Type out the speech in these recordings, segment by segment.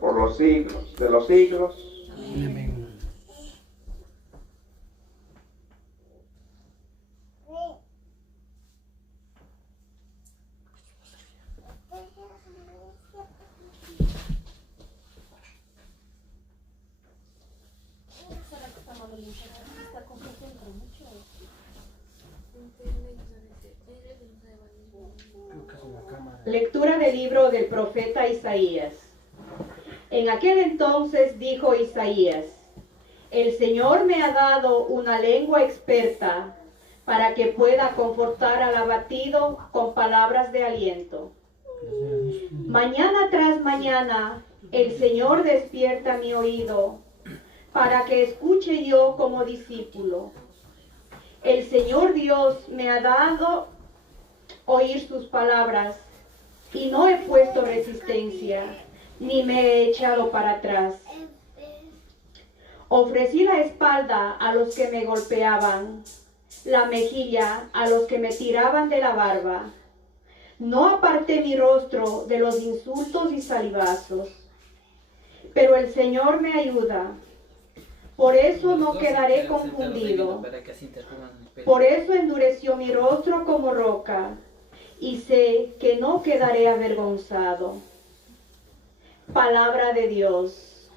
por los siglos de los siglos. Amén. Lectura del libro del profeta Isaías. En aquel entonces dijo Isaías: el Señor me ha dado una lengua experta para que pueda confortar al abatido con palabras de aliento. Mañana tras mañana el Señor despierta mi oído para que escuche yo como discípulo. El Señor Dios me ha dado oír sus palabras y no he puesto resistencia, ni me he echado para atrás. Ofrecí la espalda a los que me golpeaban, la mejilla a los que me tiraban de la barba. No aparté mi rostro de los insultos y salivazos. Pero el Señor me ayuda. Por eso no quedaré confundido. Por eso endureció mi rostro como roca, y sé que no quedaré avergonzado. Palabra de Dios.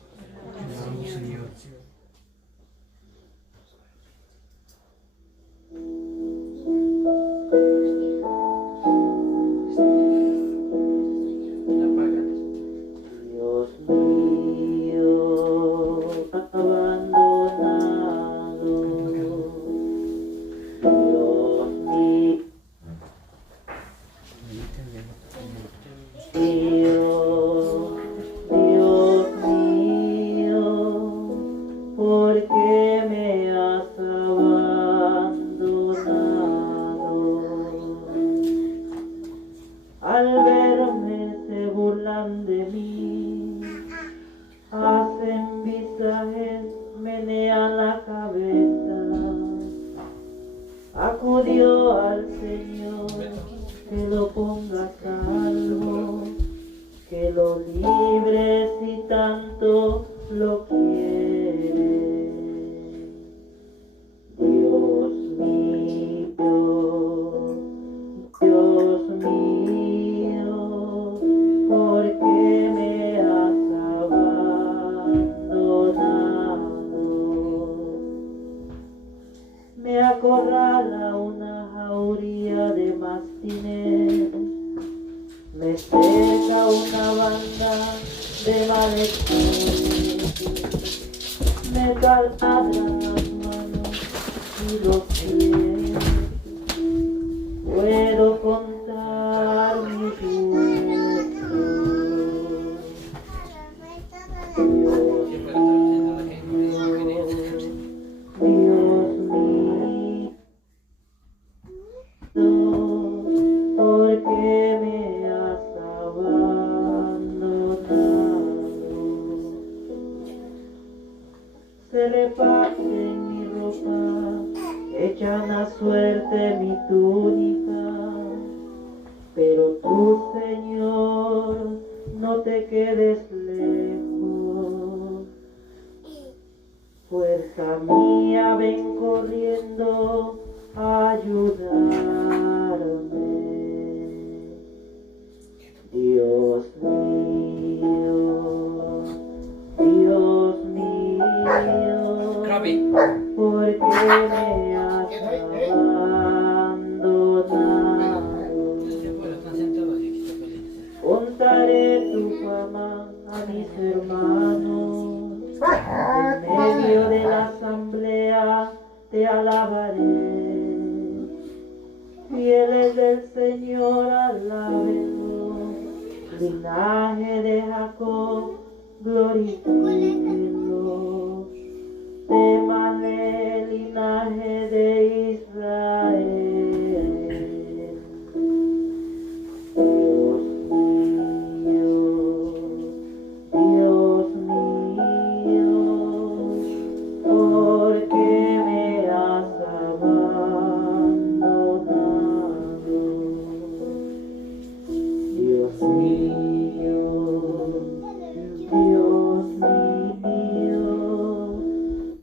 Señor. Dios mío, abandonado. Dios mío, Dios mío, ¿por qué me has abandonado? Al verme se burlan de mí, hacen visajes, menean la cabeza. Acudió al Señor, que lo ponga a salvo, que lo libre si tanto lo quiere. Dios mío, Dios mío, ¿por qué me has abandonado? Me acorrala una jauría de mastines, me seca una banda de malhechores, me taladran las manos y los pies. Puedo contar mis huesos. Dios mío, ¿por qué me has abandonado? Se reparten mi ropa, echan a suerte mi túnica, pero tú, Señor, no te quedes lejos. Fuerza mía, ven corriendo a ayudarme. Dios mío, Dios mío, ¿por qué me has abandonado? Contaré tu fama a mis hermanos, en medio de la asamblea te alabaré. Fieles del Señor, alábenlo, linaje de Jacob, glorifíquenlo. Témale, linaje de Israel. Dios mío, Dios mío, ¿por qué me has abandonado? Dios mío, Dios mío,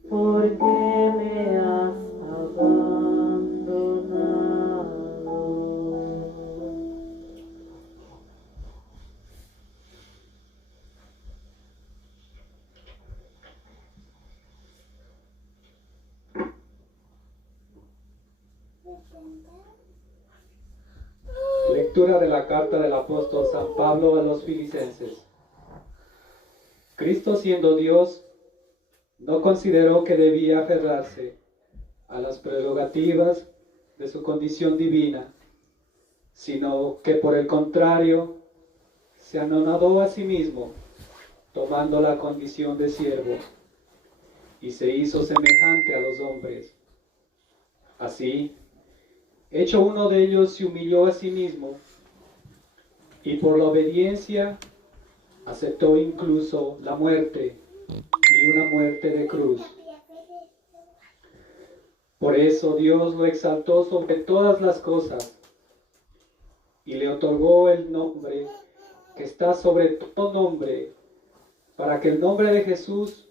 ¿por qué me has abandonado? Lectura de la carta del apóstol San Pablo a los Filipenses. Cristo, siendo Dios, no consideró que debía aferrarse a las prerrogativas de su condición divina, sino que por el contrario se anonadó a sí mismo, tomando la condición de siervo, y se hizo semejante a los hombres. Así, hecho uno de ellos, se humilló a sí mismo, y por la obediencia aceptó incluso la muerte, y una muerte de cruz. Por eso Dios lo exaltó sobre todas las cosas, y le otorgó el nombre que está sobre todo nombre, para que el nombre de Jesús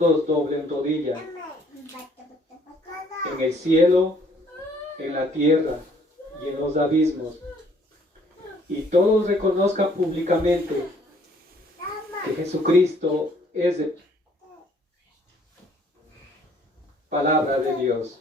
los doblen rodilla, en el cielo, en la tierra y en los abismos, y todos reconozcan públicamente que Jesucristo es la palabra de Dios.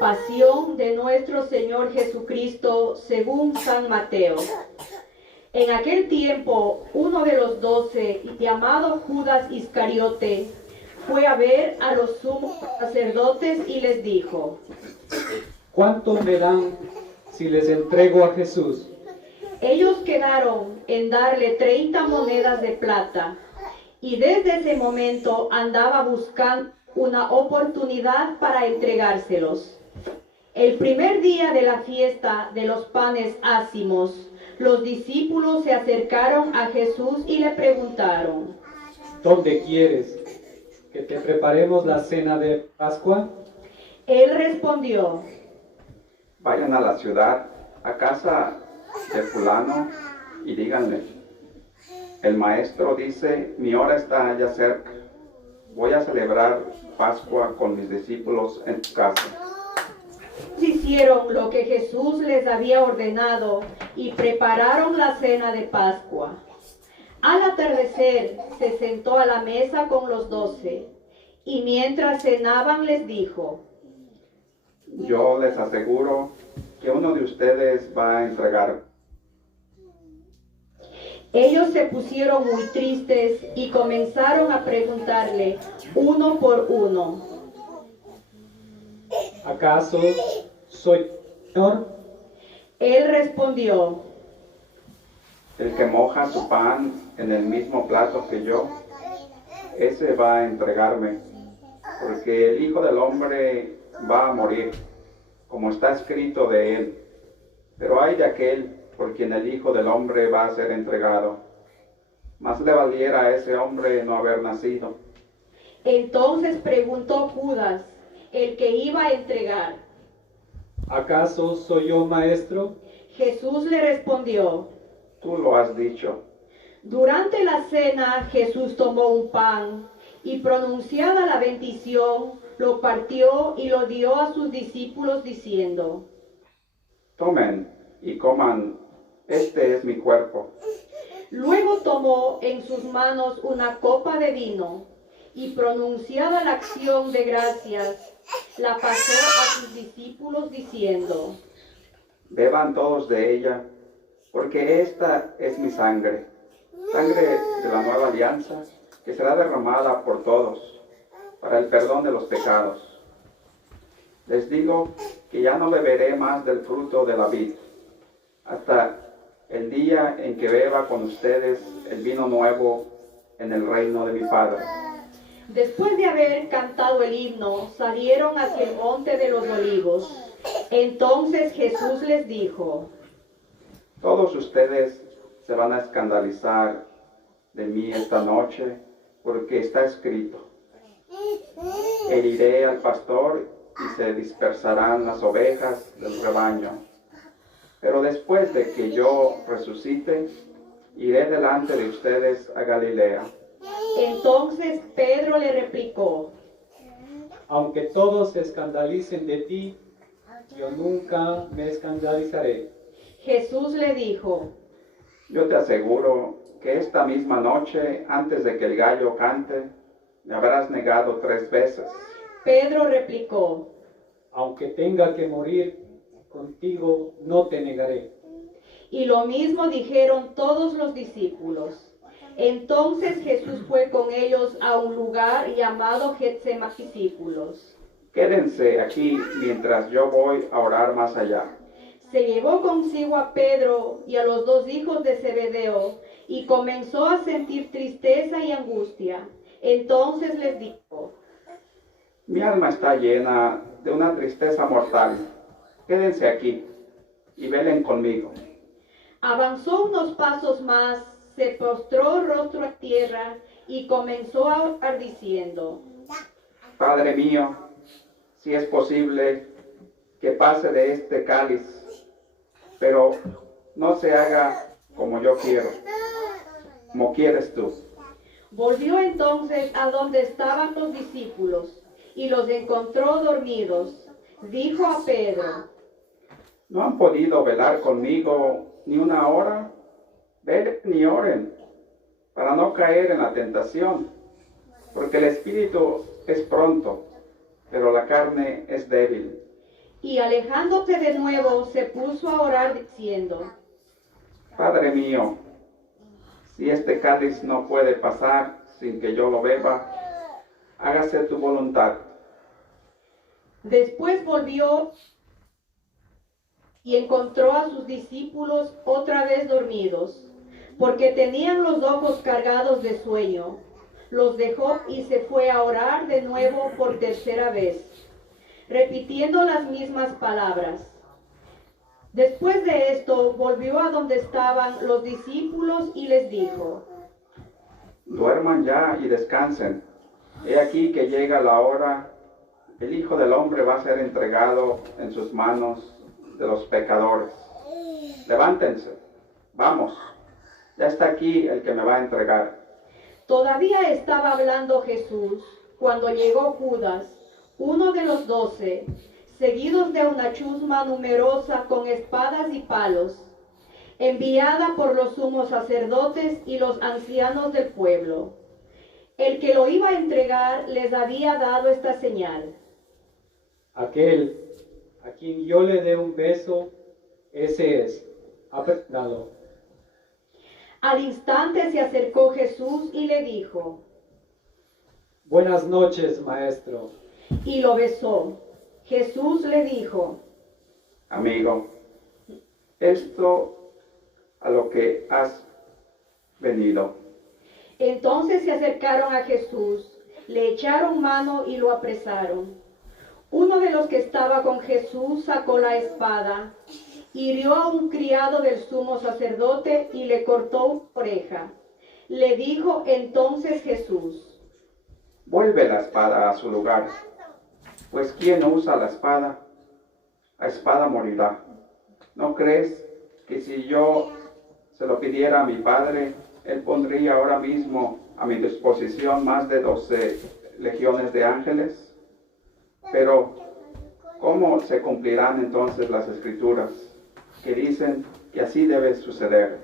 Pasión de nuestro Señor Jesucristo según San Mateo. En aquel tiempo, uno de los 12, llamado Judas Iscariote, fue a ver a los sumos sacerdotes y les dijo: ¿Cuánto me dan si les entrego a Jesús? Ellos quedaron en darle 30 monedas de plata, y desde ese momento andaba buscando una oportunidad para entregárselos. El primer día de la fiesta de los panes ácimos, los discípulos se acercaron a Jesús y le preguntaron: ¿Dónde quieres que te preparemos la cena de Pascua? Él respondió: Vayan a la ciudad, a casa de fulano, y díganle: el maestro dice, mi hora está ya cerca. Voy a celebrar Pascua con mis discípulos en tu casa. Hicieron lo que Jesús les había ordenado y prepararon la cena de Pascua. Al atardecer se sentó a la mesa con los 12, y mientras cenaban les dijo: Yo les aseguro que uno de ustedes va a entregar. Ellos se pusieron muy tristes y comenzaron a preguntarle uno por uno: ¿Acaso soy Señor? Él respondió: El que moja su pan en el mismo plato que yo, ese va a entregarme, porque el Hijo del Hombre va a morir, como está escrito de él. Pero hay de aquel por quien el Hijo del Hombre va a ser entregado. Más le valiera a ese hombre no haber nacido. Entonces preguntó Judas, el que iba a entregar: ¿Acaso soy yo, maestro? Jesús le respondió: Tú lo has dicho. Durante la cena Jesús tomó un pan y, pronunciada la bendición, lo partió y lo dio a sus discípulos diciendo: Tomen y coman, este es mi cuerpo. Luego tomó en sus manos una copa de vino y, pronunciada la acción de gracias, la pasó a sus discípulos diciendo: Beban todos de ella, porque esta es mi sangre, sangre de la nueva alianza, que será derramada por todos, para el perdón de los pecados. Les digo que ya no beberé más del fruto de la vid, hasta el día en que beba con ustedes el vino nuevo en el reino de mi Padre. Después de haber cantado el himno, salieron hacia el monte de los olivos. Entonces Jesús les dijo: Todos ustedes se van a escandalizar de mí esta noche, porque está escrito: heriré al pastor y se dispersarán las ovejas del rebaño. Pero después de que yo resucite, iré delante de ustedes a Galilea. Entonces Pedro le replicó: Aunque todos se escandalicen de ti, yo nunca me escandalizaré. Jesús le dijo: Yo te aseguro que esta misma noche, antes de que el gallo cante, me habrás negado 3 veces. Pedro replicó: Aunque tenga que morir contigo, no te negaré. Y lo mismo dijeron todos los discípulos. Entonces Jesús fue con ellos a un lugar llamado Getsemaní discípulos. Quédense aquí mientras yo voy a orar más allá. Se llevó consigo a Pedro y a los 2 hijos de Zebedeo y comenzó a sentir tristeza y angustia. Entonces les dijo: Mi alma está llena de una tristeza mortal. Quédense aquí y velen conmigo. Avanzó unos pasos más, se postró rostro a tierra y comenzó a orar diciendo: Padre mío, si es posible que pase de este cáliz, pero no se haga como yo quiero, como quieres tú. Volvió entonces a donde estaban los discípulos y los encontró dormidos. Dijo a Pedro: ¿No han podido velar conmigo ni una hora? Velen y oren, para no caer en la tentación, porque el espíritu es pronto, pero la carne es débil. Y alejándose de nuevo se puso a orar diciendo: Padre mío, si este cáliz no puede pasar sin que yo lo beba, hágase tu voluntad. Después volvió y encontró a sus discípulos otra vez dormidos, porque tenían los ojos cargados de sueño. Los dejó y se fue a orar de nuevo por tercera vez, repitiendo las mismas palabras. Después de esto volvió a donde estaban los discípulos y les dijo: Duerman ya y descansen. He aquí que llega la hora, el Hijo del Hombre va a ser entregado en sus manos de los pecadores. Levántense, vamos, ya está aquí el que me va a entregar. Todavía estaba hablando Jesús cuando llegó Judas, uno de los 12, seguidos de una chusma numerosa con espadas y palos, enviada por los sumos sacerdotes y los ancianos del pueblo. El que lo iba a entregar les había dado esta señal: Aquel a quien yo le dé un beso, ese es. Apretado. Al instante se acercó Jesús y le dijo: Buenas noches, maestro. y lo besó. Jesús le dijo: Amigo, esto a lo que has venido. Entonces se acercaron a Jesús, le echaron mano y lo apresaron. Uno de los que estaba con Jesús sacó la espada, hirió a un criado del sumo sacerdote y le cortó una oreja. Le dijo entonces Jesús: Vuelve la espada a su lugar, pues quien usa la espada, a espada morirá. ¿No crees que si yo se lo pidiera a mi Padre, Él pondría ahora mismo a mi disposición más de 12 legiones de ángeles? Pero, ¿cómo se cumplirán entonces las Escrituras que dicen que así debe suceder?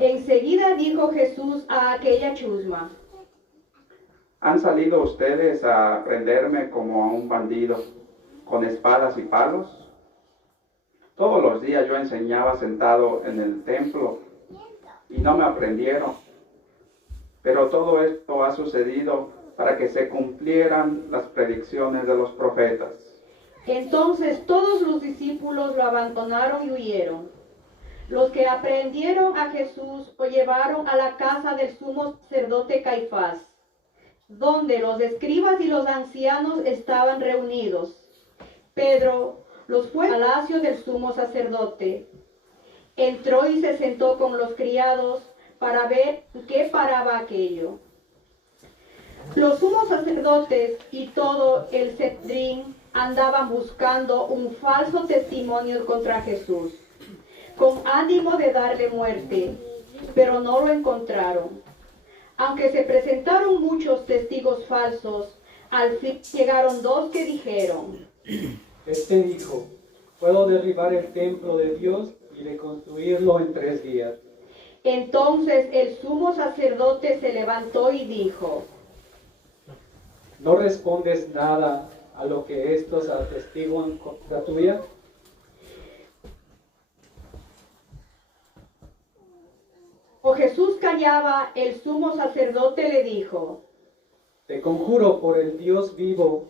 Enseguida dijo Jesús a aquella chusma: ¿Han salido ustedes a prenderme como a un bandido, con espadas y palos? Todos los días yo enseñaba sentado en el templo y no me aprendieron. Pero todo esto ha sucedido para que se cumplieran las predicciones de los profetas. Entonces todos los discípulos lo abandonaron y huyeron. Los que aprehendieron a Jesús lo llevaron a la casa del sumo sacerdote Caifás. donde los escribas y los ancianos estaban reunidos. Pedro los fue al palacio del sumo sacerdote. Entró y se sentó con los criados para ver qué paraba aquello. Los sumos sacerdotes y todo el Sanedrín andaban buscando un falso testimonio contra Jesús, con ánimo de darle muerte, pero no lo encontraron. Aunque se presentaron muchos testigos falsos, al fin llegaron dos que dijeron: Este dijo, puedo derribar el templo de Dios y reconstruirlo en 3 días. Entonces el sumo sacerdote se levantó y dijo: ¿No respondes nada a lo que estos atestiguan contra tuya? O Jesús callaba, el sumo sacerdote le dijo: Te conjuro por el Dios vivo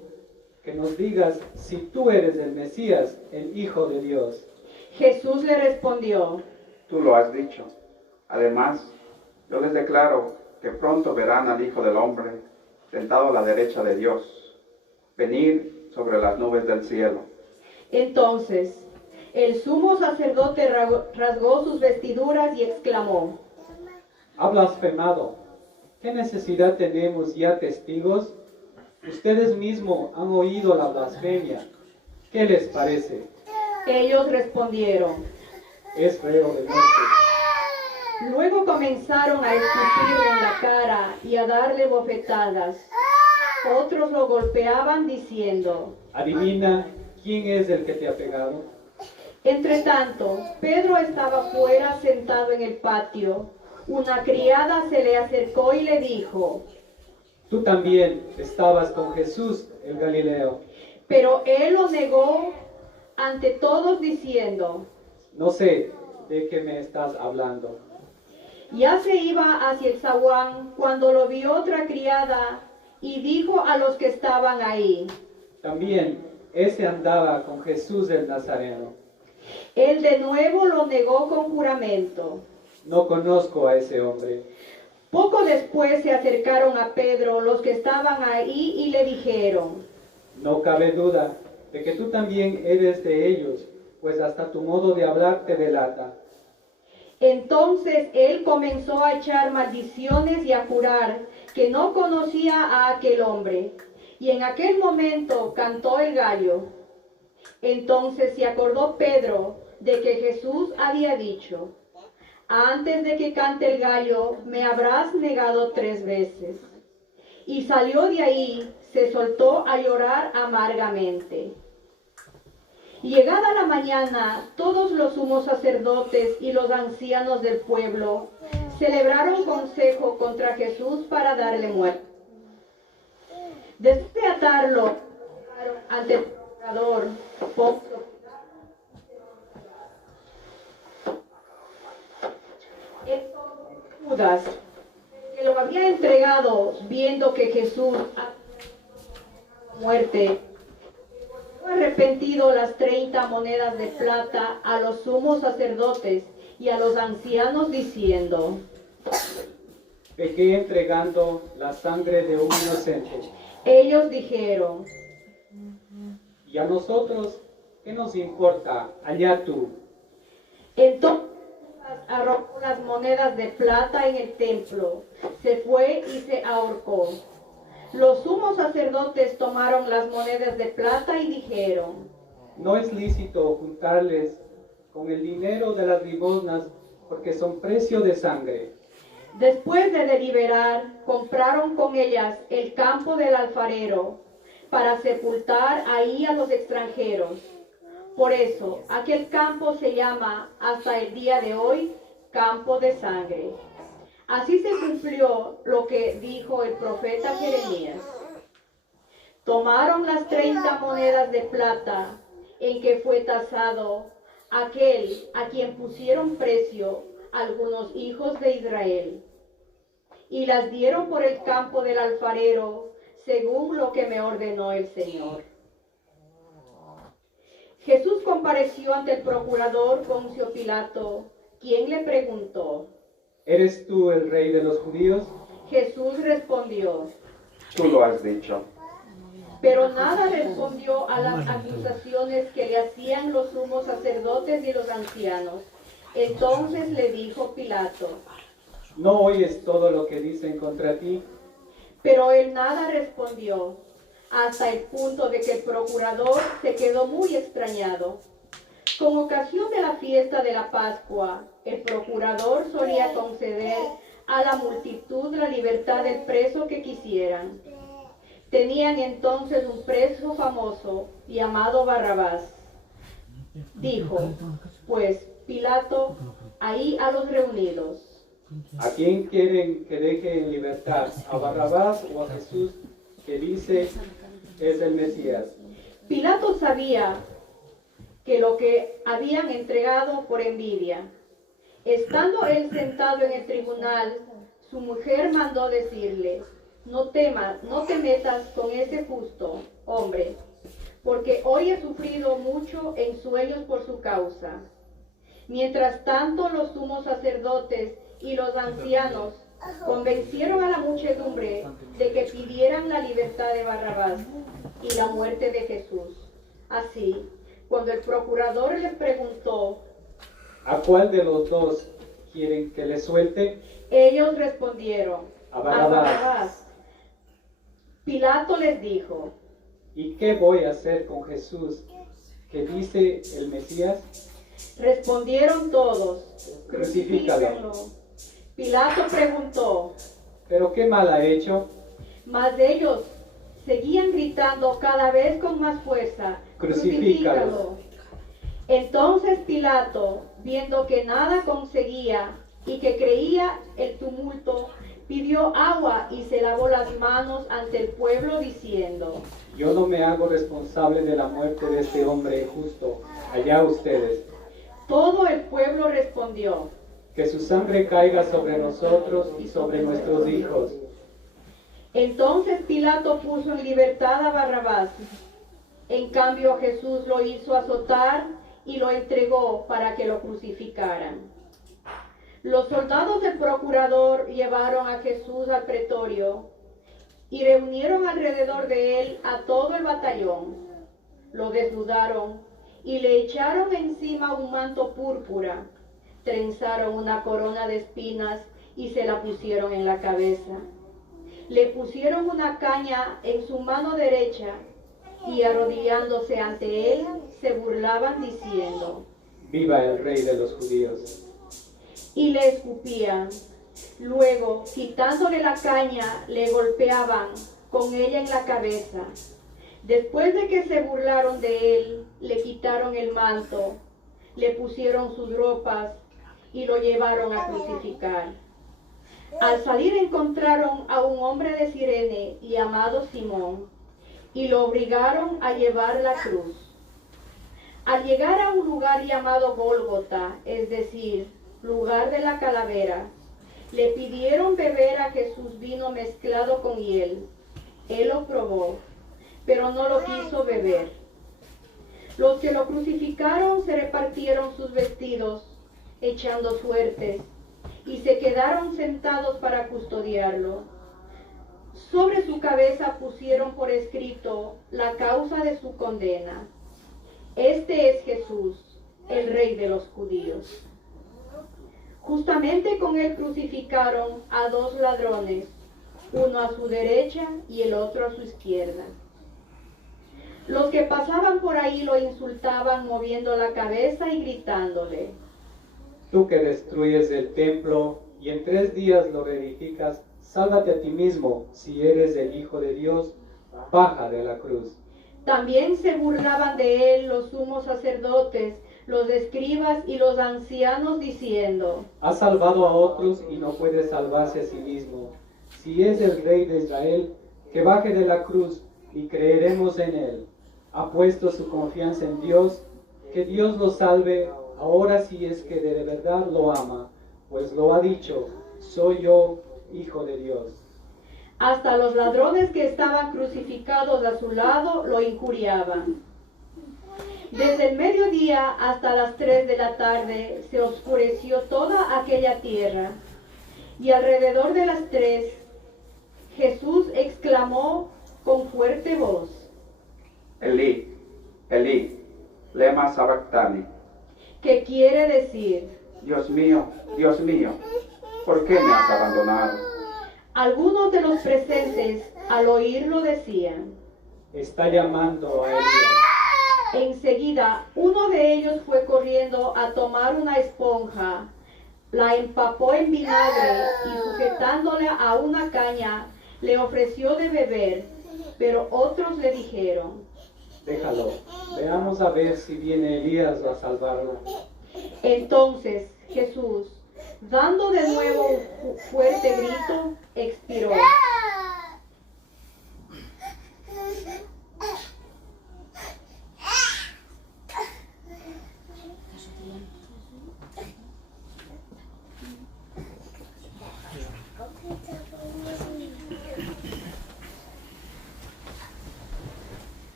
que nos digas si tú eres el Mesías, el Hijo de Dios. Jesús le respondió: Tú lo has dicho. Además, yo les declaro que pronto verán al Hijo del Hombre sentado a la derecha de Dios, venir sobre las nubes del cielo. Entonces el sumo sacerdote rasgó sus vestiduras y exclamó: Ha blasfemado. ¿Qué necesidad tenemos ya testigos? Ustedes mismos han oído la blasfemia. ¿Qué les parece? Ellos respondieron: Es reo de muerte. Luego comenzaron a escupirle en la cara y a darle bofetadas. Otros lo golpeaban diciendo: Adivina quién es el que te ha pegado. Entretanto, Pedro estaba fuera sentado en el patio. Una criada se le acercó y le dijo: Tú también estabas con Jesús, el Galileo. Pero él lo negó ante todos diciendo: No sé de qué me estás hablando. Ya se iba hacia el zaguán cuando lo vio otra criada y dijo a los que estaban ahí: También ese andaba con Jesús el Nazareno. Él de nuevo lo negó con juramento. No conozco a ese hombre. Poco después se acercaron a Pedro los que estaban ahí y le dijeron: No cabe duda de que tú también eres de ellos, pues hasta tu modo de hablar te delata. Entonces él comenzó a echar maldiciones y a jurar que no conocía a aquel hombre. Y en aquel momento cantó el gallo. Entonces se acordó Pedro de que Jesús había dicho: antes de que cante el gallo, me habrás negado 3 veces. Y salió de ahí, se soltó a llorar amargamente. Llegada la mañana, todos los sumos sacerdotes y los ancianos del pueblo celebraron consejo contra Jesús para darle muerte. Después de atarlo ante el procurador, Judas, que lo había entregado, viendo que Jesús había muerte, arrepentido las 30 monedas de plata a los sumos sacerdotes y a los ancianos diciendo: Pequé entregando la sangre de un inocente. Ellos dijeron: Y a nosotros, ¿qué nos importa? Allá tú. Entonces arrojó las monedas de plata en el templo, se fue y se ahorcó. Los sumos sacerdotes tomaron las monedas de plata y dijeron: No es lícito juntarles con el dinero de las limosnas porque son precio de sangre. Después de deliberar, compraron con ellas el campo del alfarero para sepultar ahí a los extranjeros. Por eso, aquel campo se llama hasta el día de hoy Campo de Sangre. Así se cumplió lo que dijo el profeta Jeremías. Tomaron las 30 monedas de plata en que fue tasado aquel a quien pusieron precio algunos hijos de Israel, y las dieron por el campo del alfarero, según lo que me ordenó el Señor. Jesús compareció ante el procurador Poncio Pilato, quien le preguntó: ¿Eres tú el rey de los judíos? Jesús respondió: tú lo has dicho. Pero nada respondió a las acusaciones que le hacían los sumos sacerdotes y los ancianos. Entonces le dijo Pilato, ¿no oyes todo lo que dicen contra ti? pero él nada respondió, hasta el punto de que el procurador se quedó muy extrañado. Con ocasión de la fiesta de la Pascua, el procurador solía conceder a la multitud la libertad del preso que quisieran. Tenían entonces un preso famoso llamado Barrabás. Dijo, pues, Pilato, ahí a los reunidos. ¿A quién quieren que deje en libertad? ¿A Barrabás o a Jesús, que dice es el Mesías? Pilato sabía que lo que habían entregado por envidia. Estando él sentado en el tribunal, su mujer mandó decirle, no temas, no te metas con ese justo hombre, porque hoy he sufrido mucho en sueños por su causa. Mientras tanto, los sumos sacerdotes y los ancianos convencieron a la muchedumbre de que pidieran la libertad de Barrabás y la muerte de Jesús. Así, cuando el procurador les preguntó, ¿A cuál de los dos quieren que le suelte? ellos respondieron, A Barrabás. Pilato les dijo, ¿Y qué voy a hacer con Jesús, que dice el Mesías? respondieron todos, Crucifícalo. Pilato preguntó, ¿Pero qué mal ha hecho? mas ellos seguían gritando cada vez con más fuerza, Crucifícalo. Entonces Pilato, viendo que nada conseguía y que creía el tumulto, pidió agua y se lavó las manos ante el pueblo diciendo, Yo no me hago responsable de la muerte de este hombre justo. Allá ustedes. todo el pueblo respondió, Que su sangre caiga sobre nosotros y sobre nuestros hijos. Entonces Pilato puso en libertad a Barrabás. En cambio a Jesús lo hizo azotar y lo entregó para que lo crucificaran. Los soldados del procurador llevaron a Jesús al pretorio y reunieron alrededor de él a todo el batallón. Lo desnudaron y le echaron encima un manto púrpura, trenzaron una corona de espinas y se la pusieron en la cabeza. Le pusieron una caña en su mano derecha y arrodillándose ante él se burlaban diciendo, Viva el Rey de los judíos. y le escupían. Luego, quitándole la caña, le golpeaban con ella en la cabeza. Después de que se burlaron de él, le quitaron el manto, le pusieron sus ropas y lo llevaron a crucificar. Al salir encontraron a un hombre de Cirene llamado Simón y lo obligaron a llevar la cruz. Al llegar a un lugar llamado Gólgota, es decir, lugar de la calavera, le pidieron beber a Jesús vino mezclado con hiel. Él lo probó, pero no lo quiso beber. Los que lo crucificaron se repartieron sus vestidos, echando suertes, y se quedaron sentados para custodiarlo. Sobre su cabeza pusieron por escrito la causa de su condena. Este es Jesús, el Rey de los judíos. Justamente con él crucificaron a dos ladrones, uno a su derecha y el otro a su izquierda. Los que pasaban por ahí lo insultaban moviendo la cabeza y gritándole, Tú que destruyes el templo y en 3 días lo reedificas, sálvate a ti mismo, si eres el Hijo de Dios, baja de la cruz. También se burlaban de él los sumos sacerdotes, los escribas y los ancianos diciendo, Ha salvado a otros y no puede salvarse a sí mismo. Si es el Rey de Israel, que baje de la cruz y creeremos en él. Ha puesto su confianza en Dios, que Dios lo salve ahora si es que de verdad lo ama, pues lo ha dicho, soy yo, Hijo de Dios. hasta los ladrones que estaban crucificados a su lado lo injuriaban. Desde el mediodía hasta las 3 de la tarde se oscureció toda aquella tierra, y alrededor de las 3 Jesús exclamó con fuerte voz, Elí, Elí, lema sabactani. que quiere decir, Dios mío, ¿por qué me has abandonado? algunos de los presentes al oírlo decían. Está llamando a Elías. Enseguida, uno de ellos fue corriendo a tomar una esponja, la empapó en vinagre y sujetándola a una caña, le ofreció de beber, pero otros le dijeron, Déjalo, veamos a ver si viene Elías a salvarlo. Entonces Jesús, dando de nuevo un fuerte grito, expiró.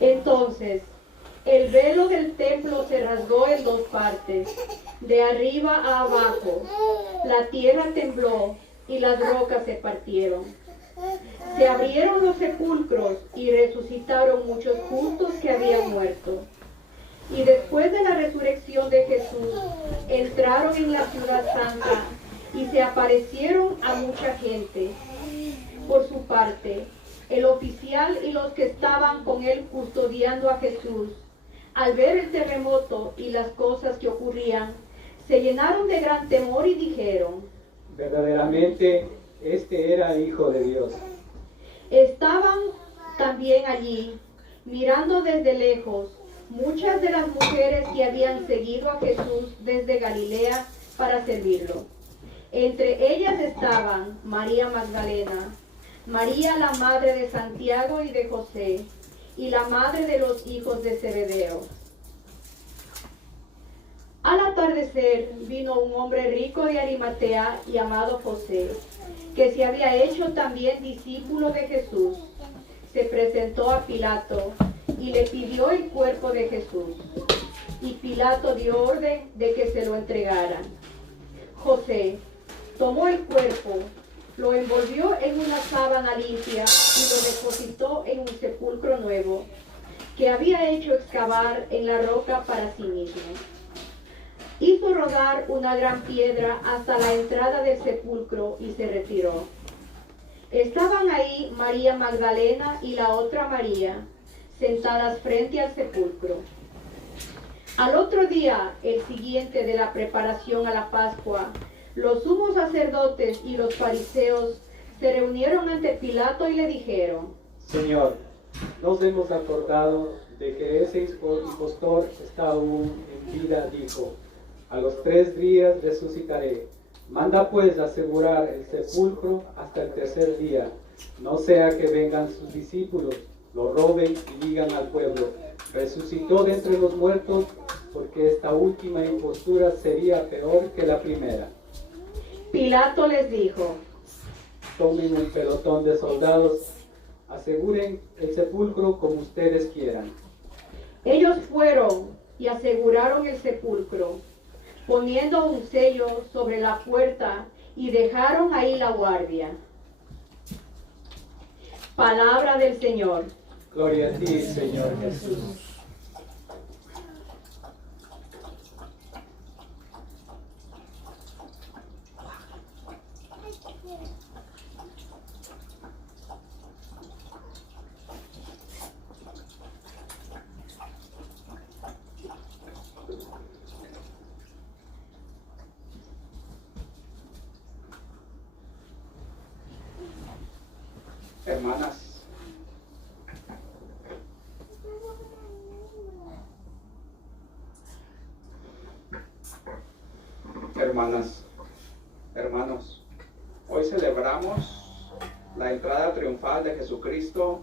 Entonces, el velo del templo se rasgó en dos partes, de arriba a abajo. La tierra tembló y las rocas se partieron. Se abrieron los sepulcros y resucitaron muchos justos que habían muerto. Y después de la resurrección de Jesús, entraron en la ciudad santa y se aparecieron a mucha gente. Por su parte, el oficial y los que estaban con él custodiando a Jesús, al ver el terremoto y las cosas que ocurrían, se llenaron de gran temor y dijeron, Verdaderamente, este era Hijo de Dios. estaban también allí, mirando desde lejos, muchas de las mujeres que habían seguido a Jesús desde Galilea para servirlo. Entre ellas estaban María Magdalena, María la madre de Santiago y de José, y la madre de los hijos de Zebedeo. Al atardecer vino un hombre rico de Arimatea llamado José, que se había hecho también discípulo de Jesús. Se presentó a Pilato y le pidió el cuerpo de Jesús. Y Pilato dio orden de que se lo entregaran. José tomó el cuerpo, lo envolvió en una sábana limpia y lo depositó en un sepulcro nuevo, que había hecho excavar en la roca para sí mismo. Hizo rodar una gran piedra hasta la entrada del sepulcro y se retiró. Estaban ahí María Magdalena y la otra María, sentadas frente al sepulcro. Al otro día, el siguiente de la preparación a la Pascua, los sumos sacerdotes y los fariseos se reunieron ante Pilato y le dijeron, Señor, nos hemos acordado de que ese impostor está aún en vida, dijo. A los 3 días resucitaré. Manda pues asegurar el sepulcro hasta el tercer día, no sea que vengan sus discípulos, lo roben y digan al pueblo, resucitó de entre los muertos, porque esta última impostura sería peor que la primera. Pilato les dijo, Tomen un pelotón de soldados, aseguren el sepulcro como ustedes quieran. ellos fueron y aseguraron el sepulcro, poniendo un sello sobre la puerta y dejaron ahí la guardia. Palabra del Señor. Gloria a ti, Señor Jesús. Hermanas, hermanos, hoy celebramos la entrada triunfal de Jesucristo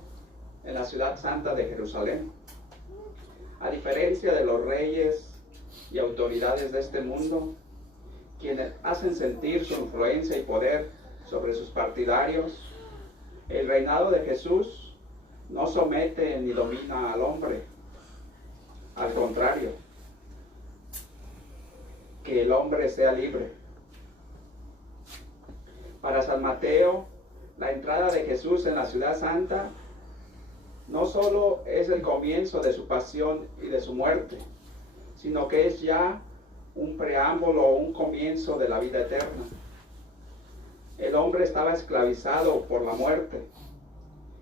en la ciudad santa de Jerusalén. A diferencia de los reyes y autoridades de este mundo, quienes hacen sentir su influencia y poder sobre sus partidarios. El reinado de Jesús no somete ni domina al hombre. Al contrario, que el hombre sea libre. Para San Mateo, la entrada de Jesús en la ciudad santa no solo es el comienzo de su pasión y de su muerte, sino que es ya un preámbulo o un comienzo de la vida eterna. El hombre estaba esclavizado por la muerte,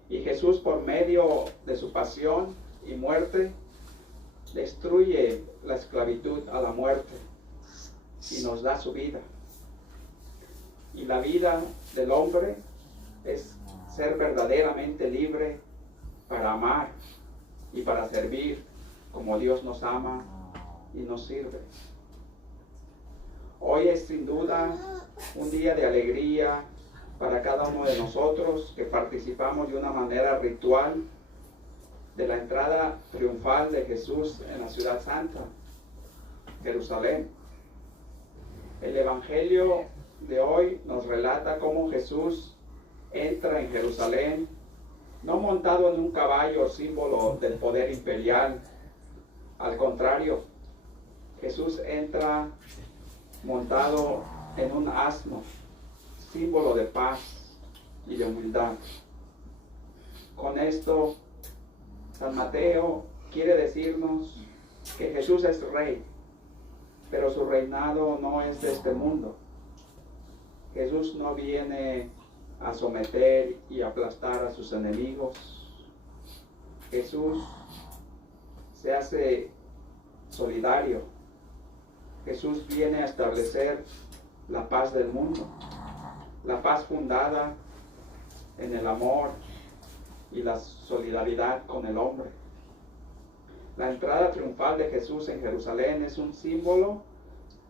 y Jesús, por medio de su pasión y muerte, destruye la esclavitud a la muerte y nos da su vida. Y la vida del hombre es ser verdaderamente libre para amar y para servir como Dios nos ama y nos sirve. Hoy es sin duda un día de alegría para cada uno de nosotros que participamos de una manera ritual de la entrada triunfal de Jesús en la ciudad santa, Jerusalén. El Evangelio de hoy nos relata cómo Jesús entra en Jerusalén, no montado en un caballo, símbolo del poder imperial. Al contrario, Jesús entra montado en un asno, símbolo de paz y de humildad. Con esto, San Mateo quiere decirnos que Jesús es rey, pero su reinado no es de este mundo. Jesús no viene a someter y aplastar a sus enemigos. Jesús se hace solidario. Jesús viene a establecer la paz del mundo, la paz fundada en el amor y la solidaridad con el hombre. La entrada triunfal de Jesús en Jerusalén es un símbolo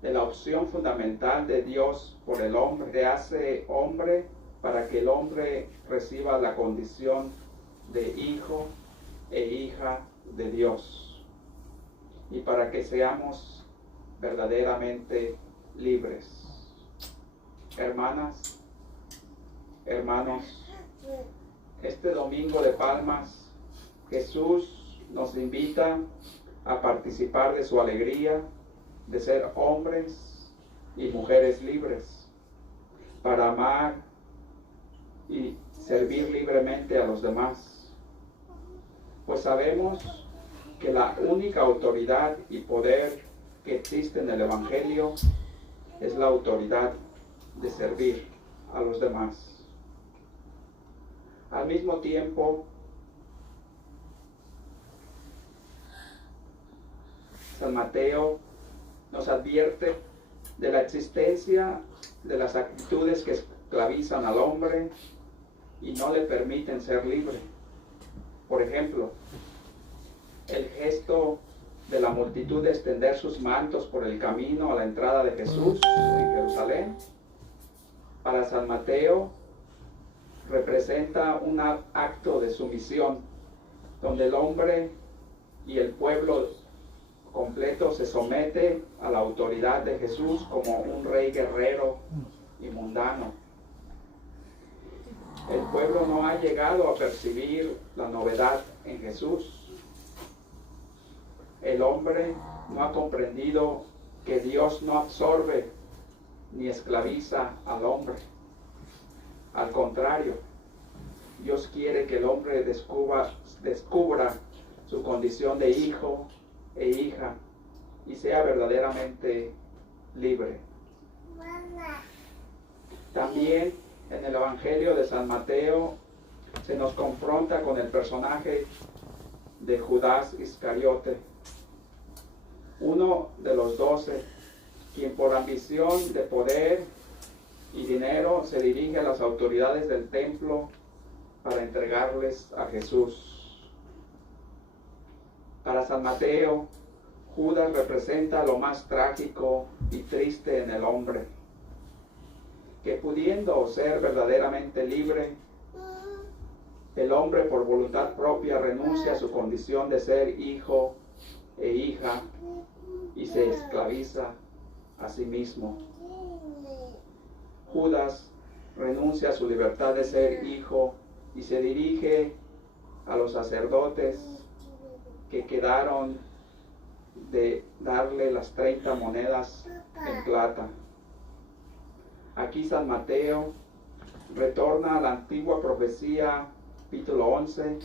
de la opción fundamental de Dios por el hombre. Se hace hombre para que el hombre reciba la condición de hijo e hija de Dios y para que seamos verdaderamente libres. Hermanas, hermanos, este domingo de Palmas, Jesús nos invita a participar de su alegría de ser hombres y mujeres libres, para amar y servir libremente a los demás. Pues sabemos que la única autoridad y poder que existe en el Evangelio es la autoridad de servir a los demás. Al mismo tiempo, San Mateo nos advierte de la existencia de las actitudes que esclavizan al hombre y no le permiten ser libre. Por ejemplo, el gesto de la multitud de extender sus mantos por el camino a la entrada de Jesús en Jerusalén, para San Mateo representa un acto de sumisión, donde el hombre y el pueblo completo se somete a la autoridad de Jesús como un rey guerrero y mundano. El pueblo no ha llegado a percibir la novedad en Jesús. El hombre no ha comprendido que Dios no absorbe ni esclaviza al hombre. Al contrario, Dios quiere que el hombre descubra su condición de hijo e hija y sea verdaderamente libre. También en el Evangelio de San Mateo se nos confronta con el personaje de Judas Iscariote, uno de los 12, quien por ambición de poder y dinero se dirige a las autoridades del templo para entregarles a Jesús. Para San Mateo, Judas representa lo más trágico y triste en el hombre, que pudiendo ser verdaderamente libre, el hombre por voluntad propia renuncia a su condición de ser hijo e hija y se esclaviza a sí mismo. Judas renuncia a su libertad de ser hijo y se dirige a los sacerdotes que quedaron de darle las 30 monedas en plata. Aquí San Mateo retorna a la antigua profecía, capítulo 11,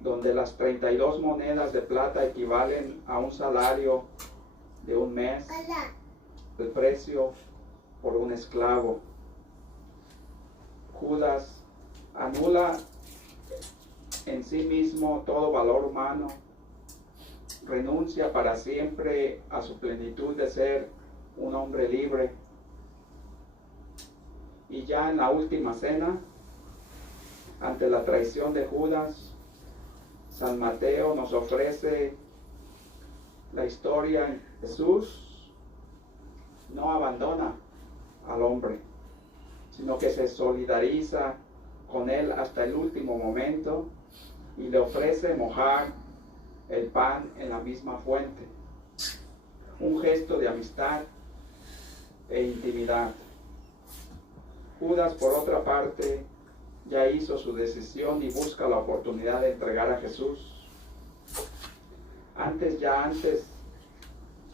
donde las 32 monedas de plata equivalen a un salario de un mes, el precio por un esclavo. Judas anula en sí mismo todo valor humano, renuncia para siempre a su plenitud de ser un hombre libre. Y ya en la última cena, ante la traición de Judas, San Mateo nos ofrece la historia. Jesús no abandona al hombre, sino que se solidariza con él hasta el último momento y le ofrece mojar el pan en la misma fuente. Un gesto de amistad e intimidad. Judas, por otra parte, ya hizo su decisión y busca la oportunidad de entregar a Jesús. Antes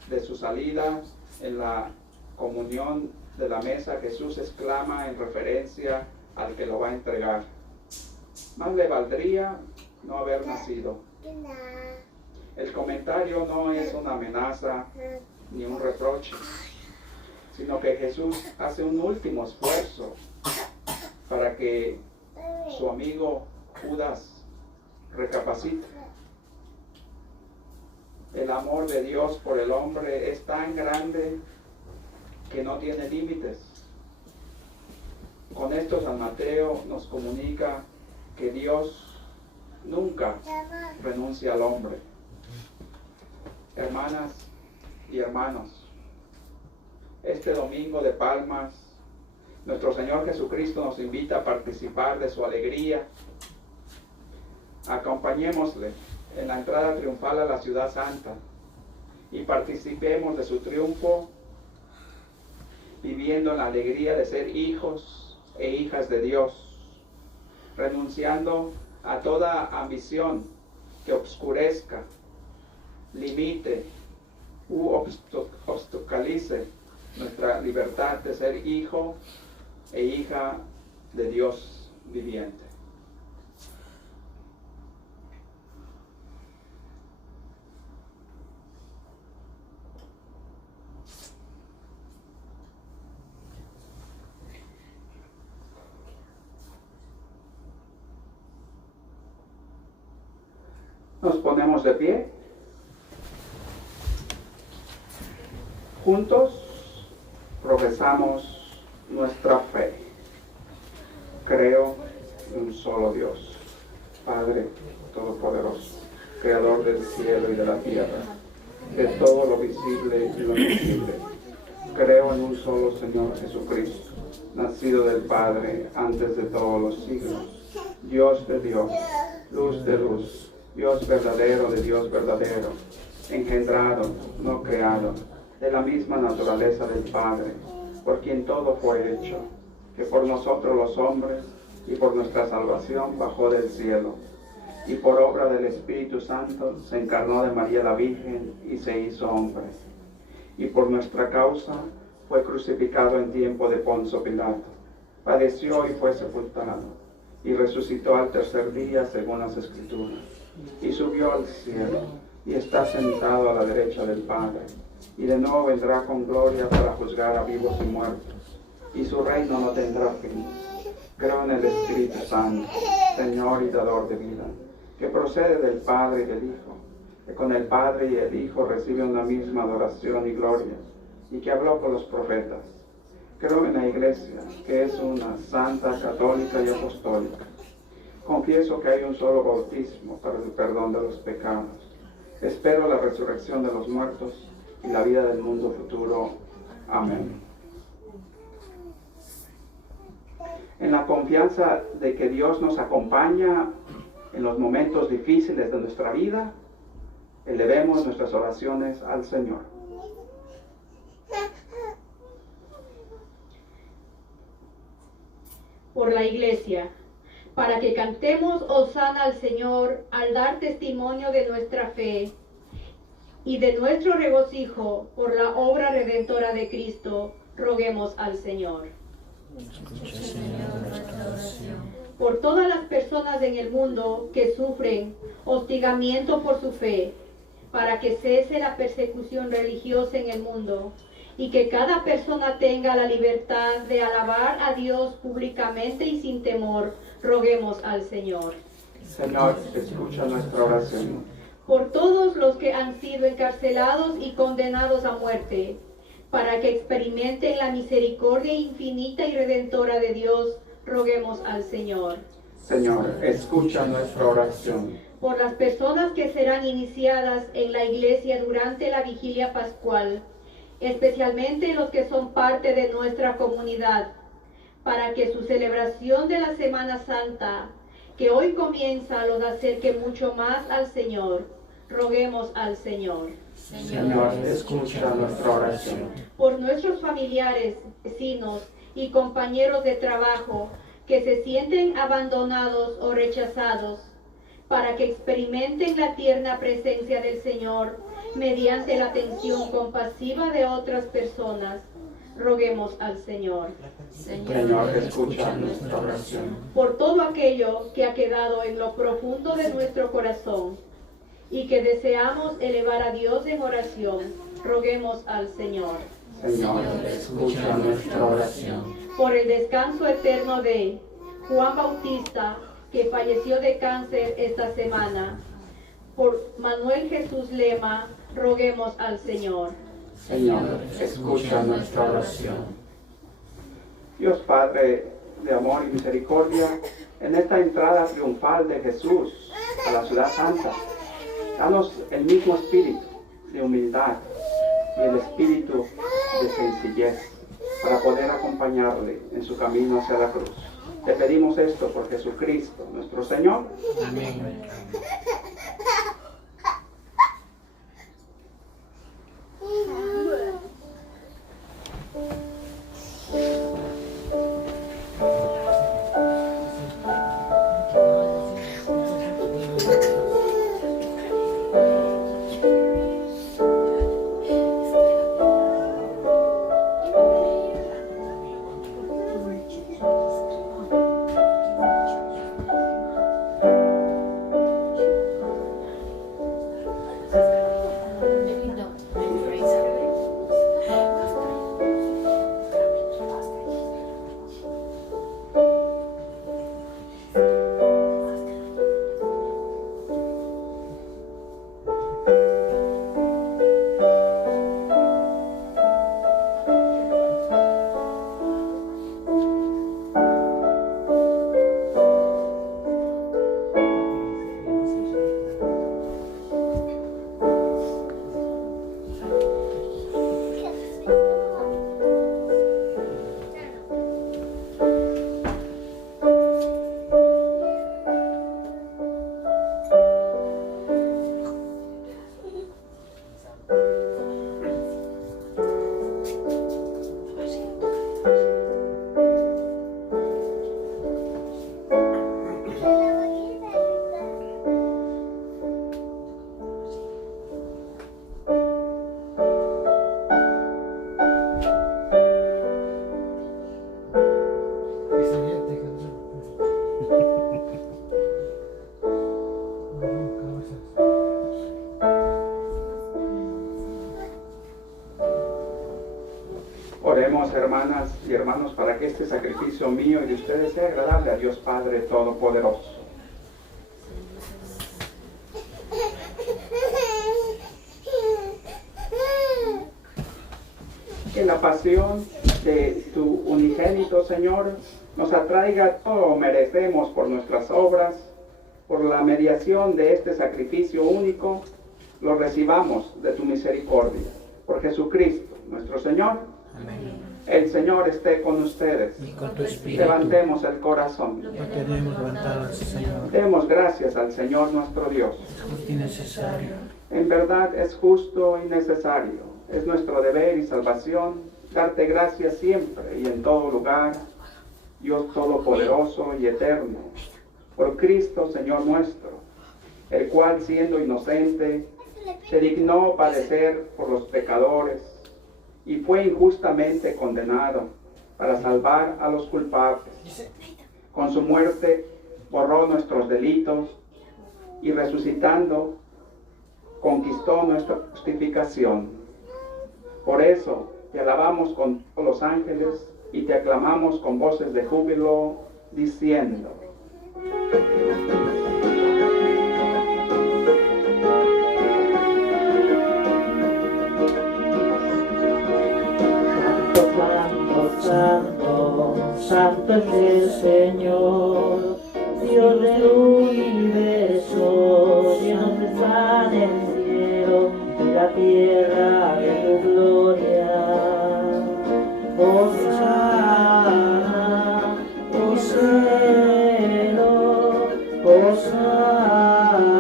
de su salida, en la comunión de la mesa, Jesús exclama en referencia al que lo va a entregar: más le valdría no haber nacido. El comentario no es una amenaza ni un reproche, sino que Jesús hace un último esfuerzo para que su amigo Judas recapacite. El amor de Dios por el hombre es tan grande que no tiene límites. Con esto San Mateo nos comunica que Dios nunca renuncia al hombre. Hermanas y hermanos, este domingo de Palmas, nuestro Señor Jesucristo nos invita a participar de su alegría. Acompañémosle en la entrada triunfal a la ciudad santa y participemos de su triunfo, viviendo en la alegría de ser hijos e hijas de Dios, renunciando a toda ambición que obscurezca, limite u obstaculice nuestra libertad de ser hijo e hija de Dios viviente. Nos ponemos de pie. Juntos profesamos nuestra fe. Creo en un solo Dios, Padre Todopoderoso, Creador del cielo y de la tierra, de todo lo visible y lo invisible. Creo en un solo Señor Jesucristo, nacido del Padre antes de todos los siglos, Dios de Dios, luz de luz, Dios verdadero de Dios verdadero, engendrado, no creado, de la misma naturaleza del Padre, por quien todo fue hecho, que por nosotros los hombres y por nuestra salvación bajó del cielo, y por obra del Espíritu Santo se encarnó de María la Virgen y se hizo hombre, y por nuestra causa fue crucificado en tiempo de Poncio Pilato, padeció y fue sepultado, y resucitó al tercer día según las Escrituras, y subió al cielo, y está sentado a la derecha del Padre, y de nuevo vendrá con gloria para juzgar a vivos y muertos, y su reino no tendrá fin. Creo en el Espíritu Santo, Señor y dador de vida, que procede del Padre y del Hijo, que con el Padre y el Hijo recibe una misma adoración y gloria, y que habló con los profetas. Creo en la Iglesia, que es una santa, católica y apostólica. Confieso que hay un solo bautismo para el perdón de los pecados. Espero la resurrección de los muertos y la vida del mundo futuro. Amén. En la confianza de que Dios nos acompaña en los momentos difíciles de nuestra vida, elevemos nuestras oraciones al Señor. por la iglesia, para que cantemos hosana al Señor al dar testimonio de nuestra fe y de nuestro regocijo por la obra redentora de Cristo. Roguemos al Señor. Escucha, Señor, nuestra oración. Por todas las personas en el mundo que sufren hostigamiento por su fe, para que cese la persecución religiosa en el mundo y que cada persona tenga la libertad de alabar a Dios públicamente y sin temor, roguemos al Señor. Señor, escucha nuestra oración. Por todos los que han sido encarcelados y condenados a muerte, para que experimenten la misericordia infinita y redentora de Dios, roguemos al Señor. Señor, escucha nuestra oración. Por las personas que serán iniciadas en la iglesia durante la vigilia pascual, especialmente los que son parte de nuestra comunidad, para que su celebración de la Semana Santa, que hoy comienza, los acerque mucho más al Señor. Roguemos al Señor. Señor, escucha nuestra oración. Por nuestros familiares, vecinos y compañeros de trabajo que se sienten abandonados o rechazados, para que experimenten la tierna presencia del Señor mediante la atención compasiva de otras personas. Roguemos al Señor. Señor, escucha nuestra oración. Por todo aquello que ha quedado en lo profundo de nuestro corazón y que deseamos elevar a Dios en oración, roguemos al Señor. Señor, escucha nuestra oración. Por el descanso eterno de Juan Bautista, que falleció de cáncer esta semana, por Manuel Jesús Lema, roguemos al Señor. Señor, escucha nuestra oración. Dios Padre de amor y misericordia, en esta entrada triunfal de Jesús a la ciudad santa, danos el mismo espíritu de humildad y el espíritu de sencillez para poder acompañarle en su camino hacia la cruz. Te pedimos esto por Jesucristo, nuestro Señor. Amén. Oremos, hermanas y hermanos, para que este sacrificio mío y de ustedes sea agradable a Dios Padre Todopoderoso. Que la pasión de tu unigénito, Señor, nos atraiga todo lo merecemos por nuestras obras, por la mediación de este sacrificio único, lo recibamos de tu misericordia. Por Jesucristo, nuestro Señor. Amén. El Señor esté con ustedes. Y con tu espíritu. Levantemos el corazón. Lo tenemos levantado, Señor. Demos gracias al Señor nuestro Dios. Es justo y necesario. En verdad es justo y necesario. Es nuestro deber y salvación darte gracias siempre y en todo lugar, Dios Todopoderoso y Eterno, por Cristo Señor nuestro, el cual siendo inocente, se dignó padecer por los pecadores y fue injustamente condenado para salvar a los culpables. Con su muerte borró nuestros delitos y resucitando conquistó nuestra justificación. Por eso te alabamos con todos los ángeles y te aclamamos con voces de júbilo, diciendo: Santo, santo es el Señor, Dios del universo, llenos está en el cielo y la tierra de tu gloria. Hosana, Hosero, Hosana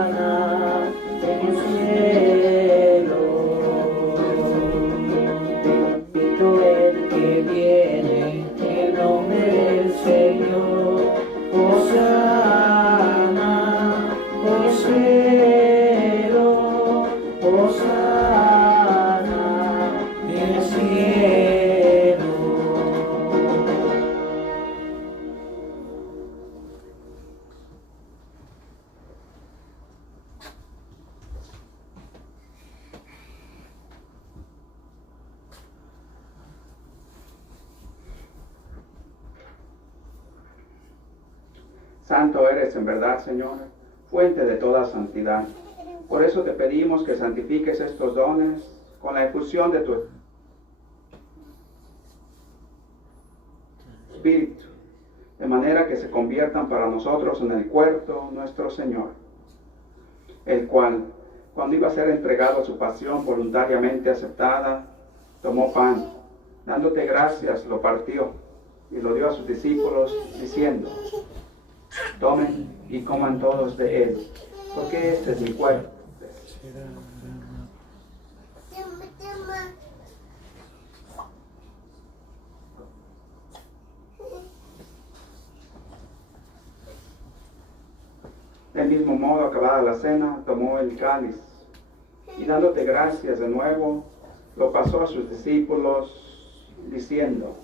en el cielo. Bendito el que viene en nombre del Señor. Hosana, Hosero, Hosana en el cielo. Santo eres en verdad, Señor, fuente de toda santidad. Por eso te pedimos que santifiques estos dones con la efusión de tu Espíritu, de manera que se conviertan para nosotros en el cuerpo nuestro Señor, el cual, cuando iba a ser entregado a su pasión voluntariamente aceptada, tomó pan, dándote gracias, lo partió y lo dio a sus discípulos, diciendo: tomen y coman todos de él, porque este es mi cuerpo. Del mismo modo, acabada la cena, tomó el cáliz y dándote gracias de nuevo, lo pasó a sus discípulos, diciendo: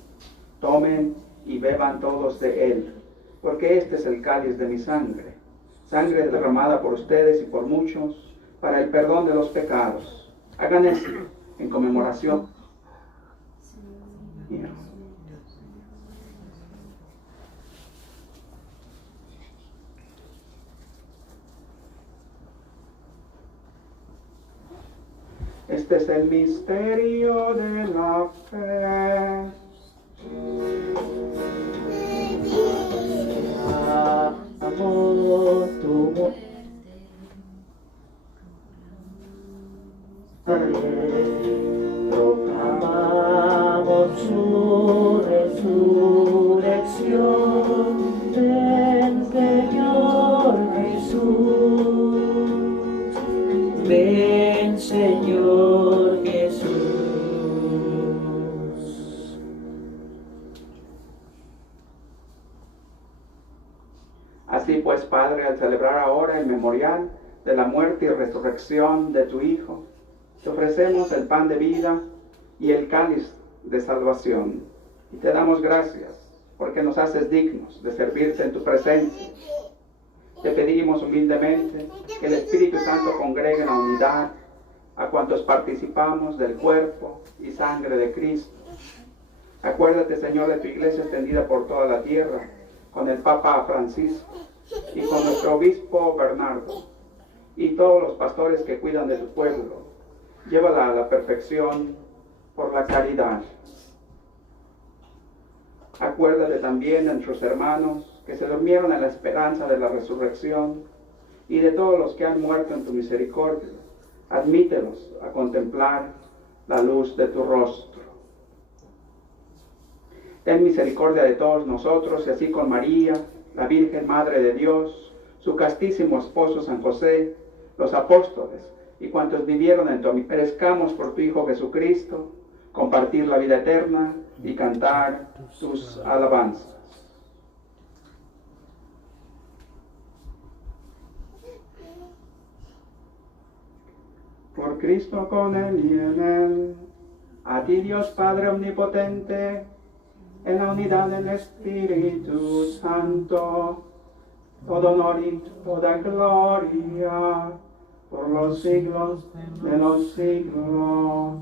tomen y beban todos de él, porque este es el cáliz de mi sangre, sangre derramada por ustedes y por muchos, para el perdón de los pecados. Hagan esto en conmemoración mía. Este es el misterio de la fe. Amor tu proclamamos su resurrección. Ven, Señor Jesús. Ven, Señor Jesús. Así pues, Padre, al celebrar ahora el memorial de la muerte y resurrección de tu Hijo, te ofrecemos el pan de vida y el cáliz de salvación. Y te damos gracias porque nos haces dignos de servirte en tu presencia. Te pedimos humildemente que el Espíritu Santo congregue en la unidad a cuantos participamos del cuerpo y sangre de Cristo. Acuérdate, Señor, de tu iglesia extendida por toda la tierra, con el Papa Francisco y con nuestro obispo Bernardo y todos los pastores que cuidan de tu pueblo. Llévala a la perfección por la caridad. Acuérdate también de nuestros hermanos que se durmieron en la esperanza de la resurrección y de todos los que han muerto en tu misericordia. Admítelos a contemplar la luz de tu rostro. Ten misericordia de todos nosotros y así con María, la Virgen Madre de Dios, su castísimo esposo San José, los apóstoles y cuantos vivieron en tu amistad, merezcamos por tu Hijo Jesucristo compartir la vida eterna y cantar tus alabanzas. por Cristo, con Él y en Él. A ti, Dios Padre Omnipotente, en la unidad del Espíritu Santo, todo honor y toda gloria por los siglos de los siglos.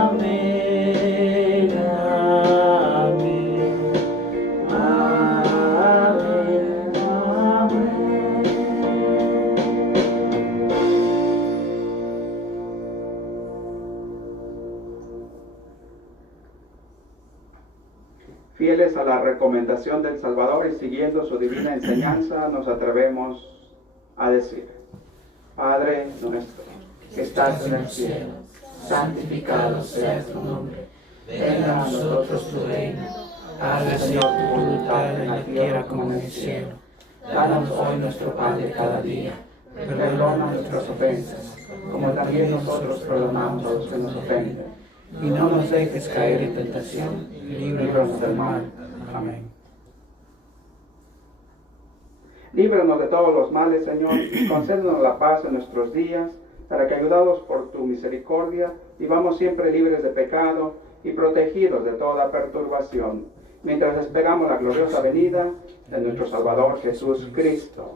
Amén, amén, amén, amén. Fieles a la recomendación del Salvador y siguiendo su divina enseñanza, nos atrevemos a decir: Padre nuestro, que estás en el cielo, santificado sea tu nombre. Venga a nosotros tu reino. Hágase tu voluntad en la tierra como en el cielo. Danos hoy nuestro pan de cada día. Perdona nuestras ofensas, como también nosotros perdonamos a los que nos ofenden. Y no nos dejes caer en tentación, y líbranos del mal. Amén. Líbranos de todos los males, Señor, y concédenos la paz en nuestros días, para que, ayudados por tu misericordia, vivamos siempre libres de pecado y protegidos de toda perturbación, mientras esperamos la gloriosa venida de nuestro Salvador Jesús Cristo.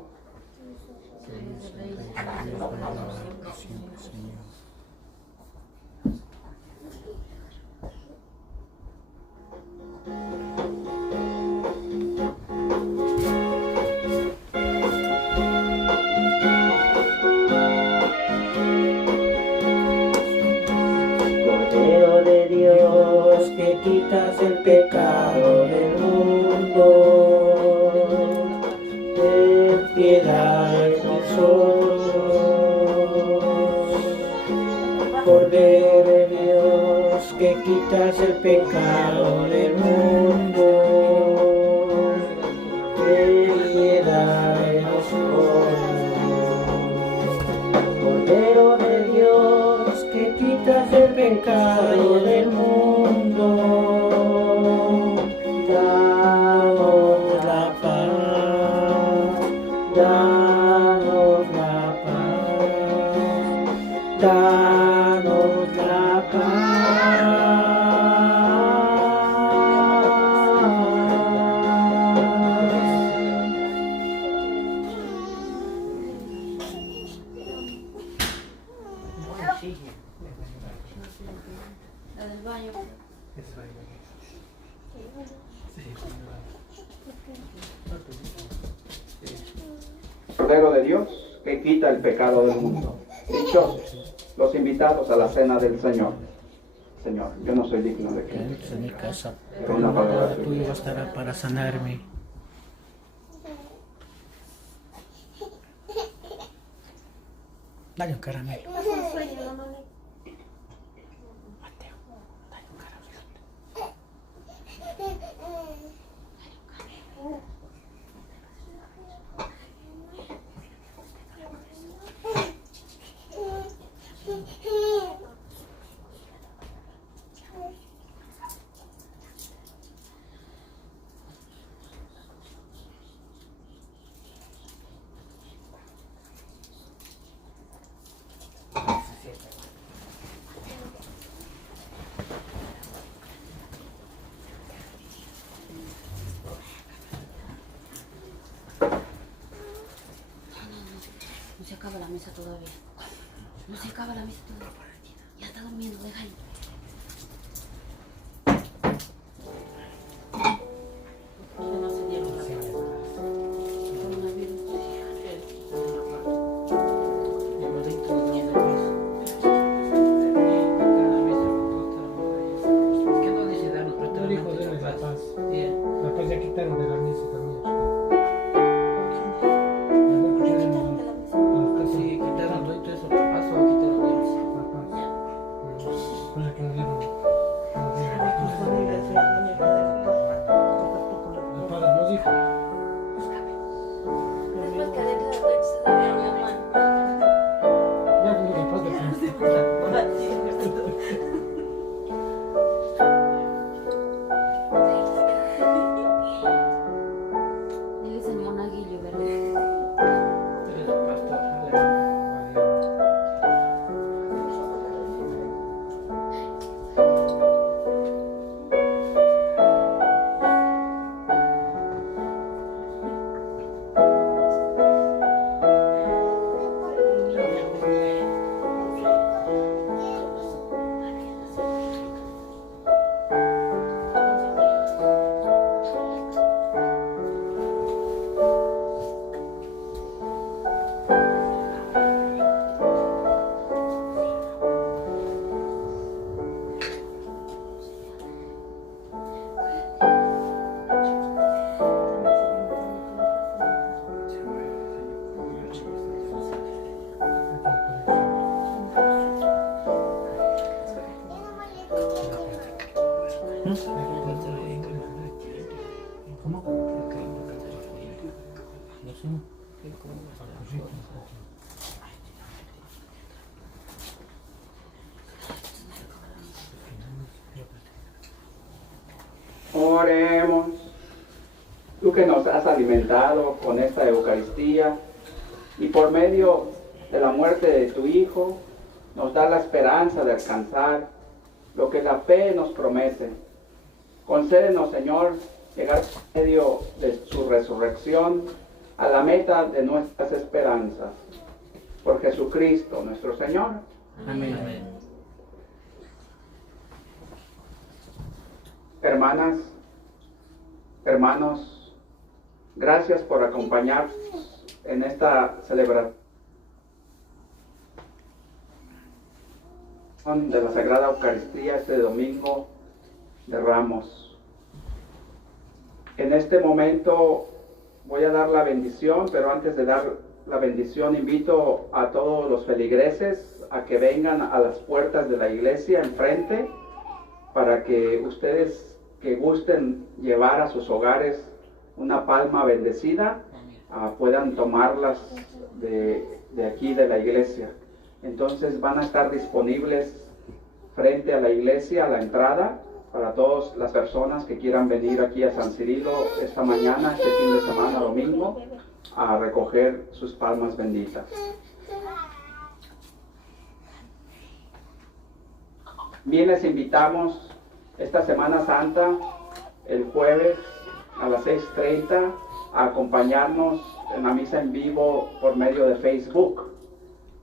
Cordero de Dios, que quitas el pecado del mundo, ten piedad de nosotros. Cordero de Dios, que quitas el pecado del mundo, ten piedad de nosotros. Cordero de Dios, que quitas el pecado del mundo, danos la paz, danos la paz, danos la La del baño. Cordero de Dios, que quita el pecado del mundo. Dichosos los invitados a la cena del Señor. Señor, yo no soy digno de que entres en mi casa, pero una palabra tuya tuya bastará para sanarme. Dale un caramelo. Mateo, dale un caramelo. No se acaba la mesa todavía. No se acaba la mesa todavía. Ya está durmiendo, déjalo. No se dieron la coronavirus. ¿Qué no dice darnos Tú dijo de la paz. Bien. La paz ya quitaron de la misa también. Sí, quitaron todo eso, pasó a quitar La paz. Pues Oremos. Tú que nos has alimentado con esta Eucaristía y por medio de la muerte de tu Hijo nos da la esperanza de alcanzar lo que la fe nos promete. Concédenos, Señor, llegar por medio de su resurrección a la meta de nuestras esperanzas. Por Jesucristo, nuestro Señor. Amén. Hermanas, hermanos, gracias por acompañarnos en esta celebración de la Sagrada Eucaristía este domingo de Ramos. En este momento voy a dar la bendición, pero antes de dar la bendición invito a todos los feligreses a que vengan a las puertas de la iglesia enfrente para que ustedes que gusten llevar a sus hogares una palma bendecida puedan tomarlas de aquí de la iglesia. Entonces van a estar disponibles frente a la iglesia, a la entrada, para todas las personas que quieran venir aquí a San Cirilo esta mañana, este fin de semana, domingo, a recoger sus palmas benditas. Bien, les invitamos esta Semana Santa, el jueves a las 6:30, a acompañarnos en la misa en vivo por medio de Facebook.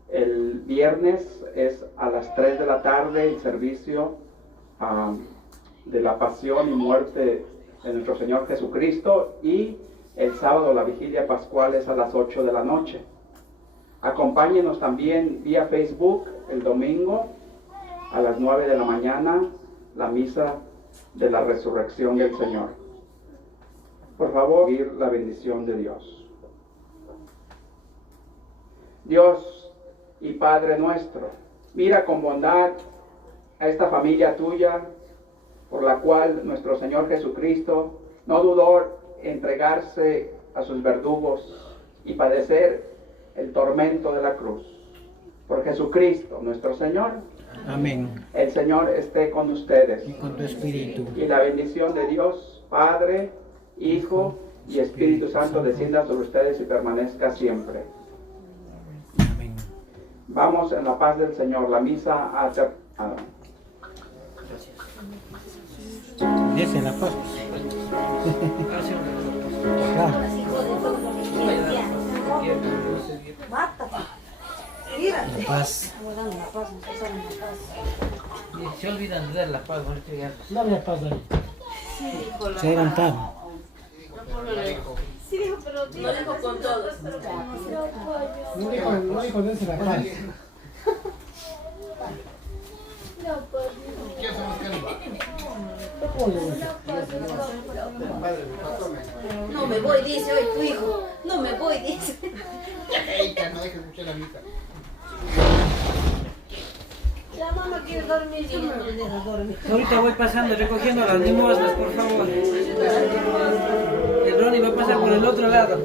El viernes es a las 3 de la tarde el servicio de la pasión y muerte de nuestro Señor Jesucristo, y el sábado la vigilia pascual es a las 8 de la noche. Acompáñenos también vía Facebook el domingo a las 9 de la mañana, la misa de la resurrección del Señor. Por favor, pedir la bendición de Dios. Dios y Padre nuestro, mira con bondad a esta familia tuya, por la cual nuestro Señor Jesucristo no dudó en entregarse a sus verdugos y padecer el tormento de la cruz. Por Jesucristo nuestro Señor. Amén. El Señor esté con ustedes. Y con tu espíritu. Y la bendición de Dios, Padre, Hijo y Espíritu Santo descienda sobre ustedes y permanezca siempre. Amén. Vamos en la paz del Señor. La misa ha terminado. Esa es la paz. Claro. La paz. Se olvidan de dar la paz. Dame la paz, David. Se adelantaron. Sí, dijo, pero no dijo con todos. No dijo dense la paz. No me voy, dice hoy tu hijo. No me voy, dice. No dejes escuchar la mitad. La mamá quiere dormir, yo no me dejo dormir. Ahorita voy pasando recogiendo las limosnas, por favor. El Ronnie va a pasar por el otro lado.